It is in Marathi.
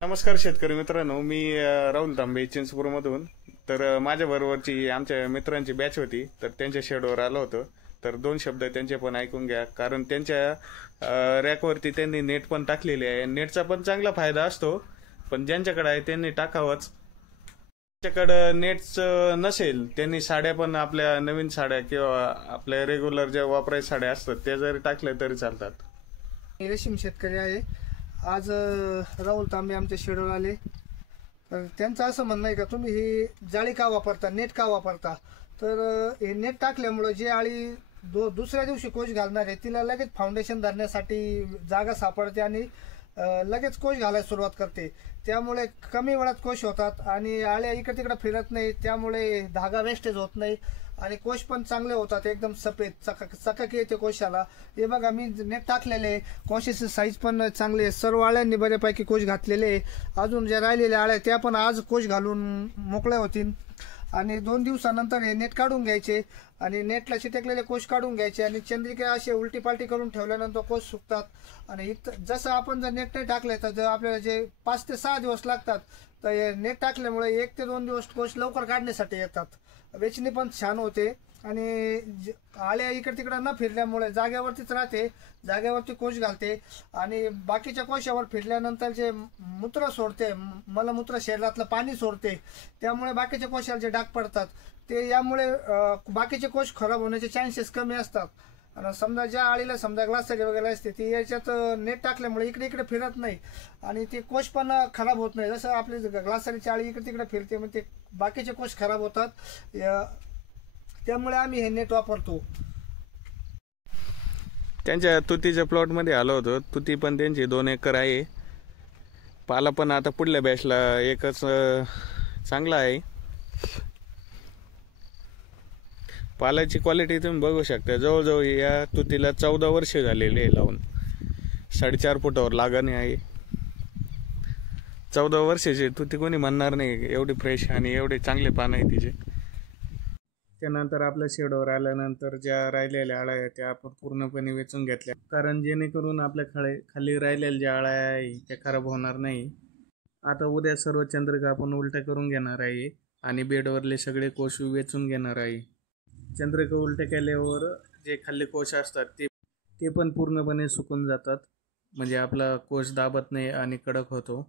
नमस्कार शेतकरी मित्रांनो, मी राहुल तांबे चिंचपूरमधून. माझ्या बरोबरची आमच्या मित्रांची बॅच होती, तर त्यांच्या शेडवर आलो होतो. तर दोन शब्द त्यांचे पण ऐकून घ्या, कारण त्यांच्या रॅकवरती त्यांनी नेट पण टाकलेली आहे. नेटचा पण चांगला फायदा असतो, पण ज्यांच्याकडे आहे त्यांनी टाकावंच. ज्यांच्याकडं नेटचं नसेल त्यांनी साड्या पण, आपल्या नवीन साड्या किंवा आपल्या रेग्युलर ज्या वापरायच्या साड्या असतात त्या जरी टाकल्या तरी चालतात. रेशीम शेतकरी आहे. आज राहुल तांबे आमच्या शेडवर आले. तर त्यांचं असं म्हणणं आहे का तुम्ही ही जाळी का वापरता, नेट का वापरता. तर हे नेट टाकल्यामुळं जे आळी दुसऱ्या दिवशी कोश घालणार आहे तिला लगेच फाउंडेशन धरण्यासाठी जागा सापडते आणि लगेच कोश घालायला सुरुवात करते. त्यामुळे कमी वेळात कोश होतात आणि आळ्या इकडे तिकडे फिरत नाही, त्यामुळे धागा वेस्टेज होत नाही आणि कोश पण चांगले होतात. एकदम सफेद चकाकी येते कोशाला. हे बघा, मी नेट टाकलेले, कोशाची साईज पण चांगली आहे. सर्व आळ्यांनी बऱ्यापैकी कोश घातलेले आहे. अजून ज्या राहिलेल्या आळ्या त्या पण आज कोश घालून मोकळ्या होतील आणि 2 दिवसानंतर हे नेट काढून घ्यायचे आणि नेटला चिटकलेले कोश काढून घ्यायचे आणि चंद्रिका असे उलटी पालटी करून ठेवल्यानंतर कोश सुकतात. आणि जसं आपण जर नेट नाही टाकले तर आपल्याला जे 5 ते 6 दिवस लागतात, तर हे नेट टाकल्यामुळे 1 ते 2 दिवस कोश लवकर काढण्यासाठी येतात. वेचणी पण छान होते आणि आळ्या इकडे तिकडे न फिरल्यामुळे जागेवरतीच राहते, जागेवरती कोश घालते आणि बाकीच्या कोशावर फिरल्यानंतर जे मूत्र सोडते, मलमूत्र शरीरातलं पाणी सोडते, त्यामुळे बाकीच्या कोशाला जे डाग पडतात ते यामुळे बाकीचे कोश खराब होण्याचे चान्सेस कमी असतात. आणि समजा ज्या आळीला समजा ग्लासरी वगैरे असते ती याच्यात नेट टाकल्यामुळे इकडे इकडे फिरत नाही आणि ते कोश पण खराब होत नाही. जसं आपली ग्लासरीची आळी इकडे तिकडे फिरते मग ते बाकीचे कोश खराब होतात. त्यामुळे आम्ही हे नेट वापरतो. त्यांच्या तुतीच्या प्लॉटमध्ये आलो होतो. तुती पण त्यांची 2 एकर आहे. पाला पण आता पुढल्या बॅचला एकच चांगला आहे. पालाची क्वालिटी तुम्ही बघू शकता. जवळजवळ या तुतीला 14 वर्ष झालेली आहे लावून. 4.5 फुटावर लागण आहे. 14 वर्षाची तुती कोणी म्हणणार नाही, एवढी फ्रेश आणि एवढे चांगले पानं आहे तिचे. त्यानंतर आपल्या शेडवर आल्यानंतर ज्या राहिलेल्या आळ्या आहेत त्या आपण पूर्णपणे वेचून घेतल्या, कारण जेणेकरून आपल्या खाली राहिलेल्या ज्या आळ्या आहे त्या खराब होणार नाही. आता उद्या सर्व चंद्रिका आपण उलट्या करून घेणार आहे आणि बेडवरले सगळे कोश वेचून घेणार आहे. चंद्रिका उलट्या केल्यावर जे खाल्ले कोश असतात ते पण पूर्णपणे सुकून जातात, म्हणजे आपला कोश दाबत नाही आणि कडक होतो.